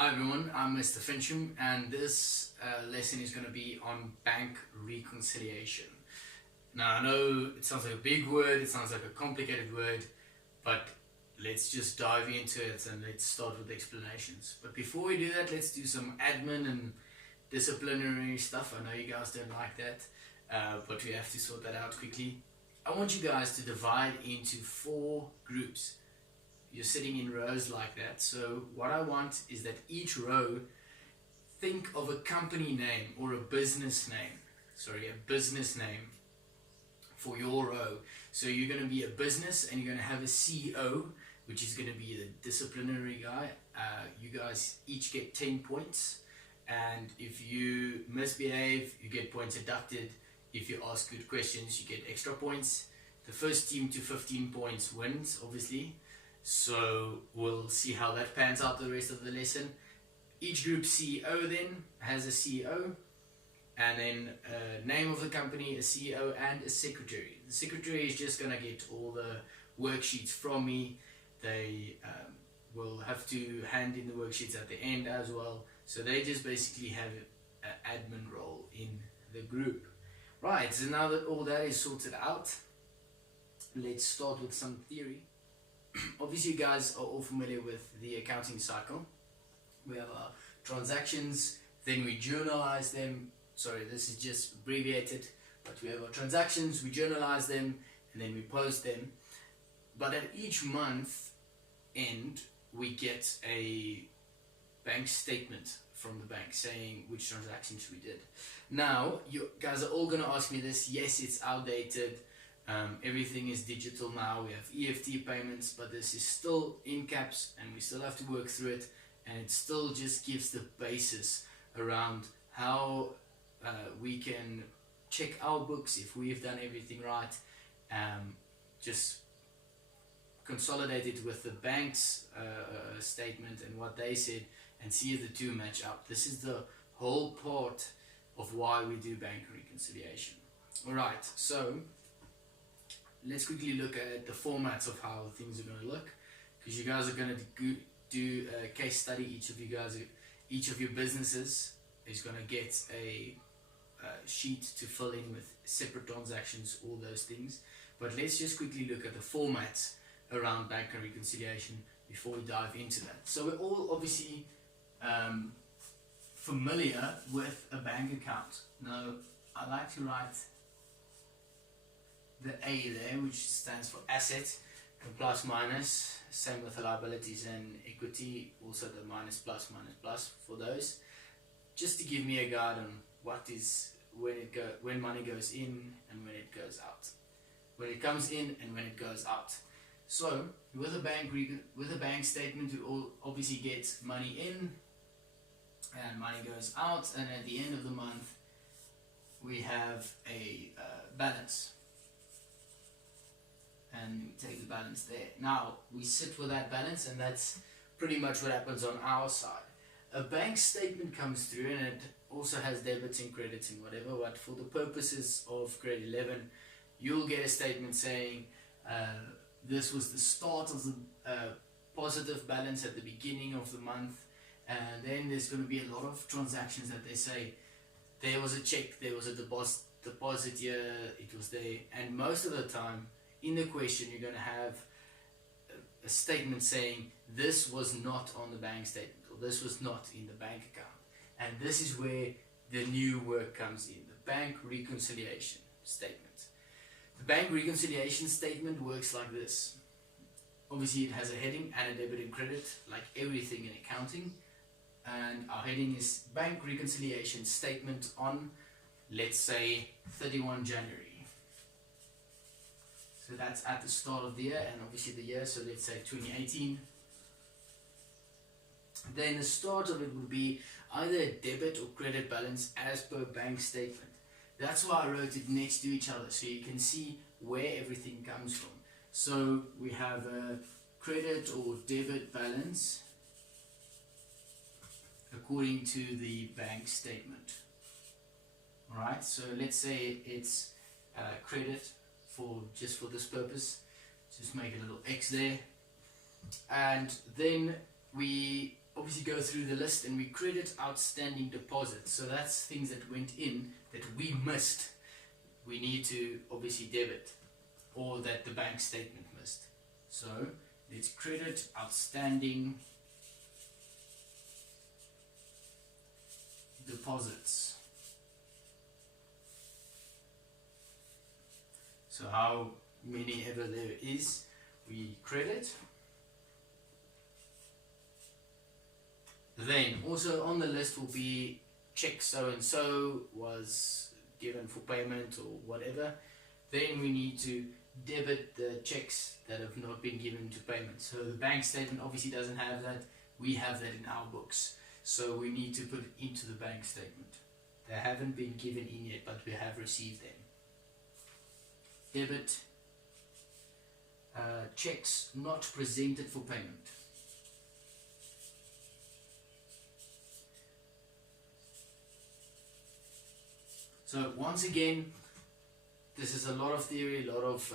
Hi everyone, I'm Mr. Fincham, and this lesson is going to be on bank reconciliation. Now I know it sounds like a big word, it sounds like a complicated word, but let's just dive into it and let's start with the explanations. But before we do that, let's do some admin and disciplinary stuff. I know you guys don't like that, but we have to sort that out quickly. I want you guys to divide into 4 groups. You're sitting in rows like that. So what I want is that each row, think of a company name or a business name. A business name for your row. So you're going to be a business and you're going to have a CEO, which is going to be the disciplinary guy. You guys each get 10 points. And if you misbehave, you get points deducted. If you ask good questions, you get extra points. The first team to 15 points wins, obviously. So we'll see how that pans out the rest of the lesson. Each group CEO then has a CEO, and then a name of the company, a CEO, and a secretary. The secretary is just going to get all the worksheets from me. They will have to hand in the worksheets at the end as well. So they just basically have an admin role in the group. Right, so now that all that is sorted out, let's start with some theory. Obviously you guys are all familiar with the accounting cycle. We have our transactions, then we journalize them. Sorry, this is just abbreviated, but we have our transactions, we journalize them, and then we post them. But at each month end, we get a bank statement from the bank saying which transactions we did. Now, you guys are all going to ask me this. Yes, it's outdated. Everything is digital now. We have EFT payments, but this is still in caps and we still have to work through it, and it still just gives the basis around how we can check our books if we've done everything right. Just consolidate it with the bank's statement and what they said and see if the two match up. This is the whole part of why we do bank reconciliation. Alright, so let's quickly look at the formats of how things are going to look, because you guys are going to do a case study. Each of your businesses is going to get a sheet to fill in with separate transactions, all those things. But let's just quickly look at the formats around bank and reconciliation before we dive into that. So we're all obviously familiar with a bank account. Now I like to write the A there, which stands for asset, and plus minus, same with the liabilities and equity, also the minus plus for those, just to give me a guide on what is when money goes in and when it goes out, when it comes in and when it goes out. So with a bank statement, we all obviously get money in and money goes out, and at the end of the month we have a balance. And we take the balance there. Now we sit with that balance, and that's pretty much what happens on our side. A bank statement comes through and it also has debits and credits and whatever, but for the purposes of grade 11 you'll get a statement saying this was the start of the positive balance at the beginning of the month, and then there's going to be a lot of transactions that they say there was a check, there was a deposit here, it was there, and most of the time in the question you're going to have a statement saying this was not on the bank statement, or this was not in the bank account. And this is where the new work comes in, the bank reconciliation statement. The bank reconciliation statement works like this. Obviously it has a heading and a debit and credit, like everything in accounting, and our heading is bank reconciliation statement on, let's say, 31 January. So that's at the start of the year, and obviously the year, so let's say 2018. Then the start of it would be either a debit or credit balance as per bank statement. That's why I wrote it next to each other, so you can see where everything comes from. So we have a credit or debit balance according to the bank statement. Alright, so let's say it's credit just for this purpose, just make a little X there, and then we obviously go through the list and we credit outstanding deposits. So that's things that went in that we missed. We need to obviously debit, or that the bank statement missed. So let's credit outstanding deposits. So how many ever there is, we credit. Then also on the list will be check so and so was given for payment or whatever. Then we need to debit the checks that have not been given to payment. So the bank statement obviously doesn't have that. We have that in our books. So we need to put it into the bank statement. They haven't been given in yet, but we have received them. Debit checks not presented for payment. So once again, this is a lot of theory, a lot of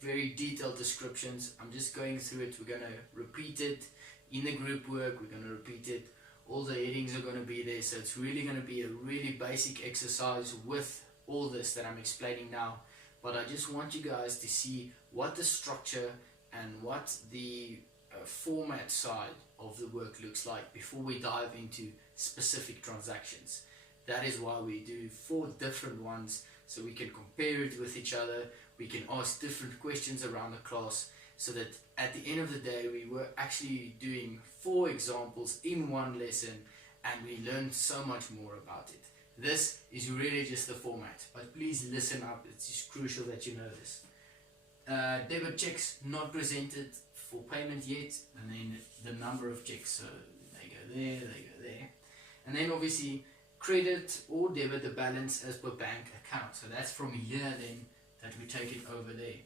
very detailed descriptions. I'm just going through it. We're going to repeat it in the group work. We're going to repeat it. All the headings are going to be there. So it's really going to be a really basic exercise with all this that I'm explaining now. But I just want you guys to see what the structure and what the format side of the work looks like before we dive into specific transactions. That is why we do 4 different ones, so we can compare it with each other. We can ask different questions around the class, so that at the end of the day we were actually doing 4 examples in one lesson, and we learned so much more about it. This is really just the format, but please listen up. It's just crucial that you know this. Debit checks not presented for payment yet, and then the number of checks, so they go there, they go there. And then obviously credit or debit the balance as per bank account. So that's from here then that we take it over there.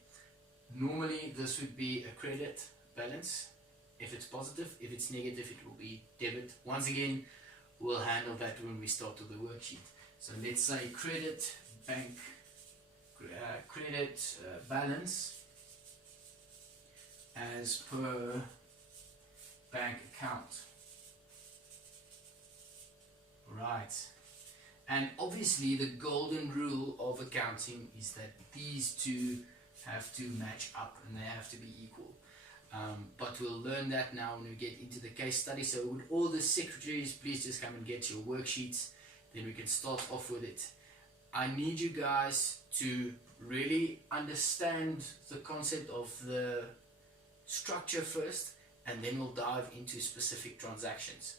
Normally this would be a credit balance if it's positive. If it's negative, it will be debit. Once again, we'll handle that when we start with the worksheet. So let's say credit bank balance as per bank account. Right. And obviously the golden rule of accounting is that these two have to match up and they have to be equal. But we'll learn that now when we get into the case study. So would all the secretaries please just come and get your worksheets, then we can start off with it. I need you guys to really understand the concept of the structure first, and then we'll dive into specific transactions.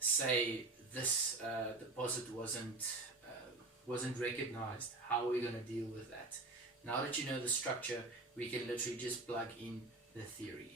Say this deposit wasn't recognized. How are we going to deal with that? Now that you know the structure, we can literally just plug in the theory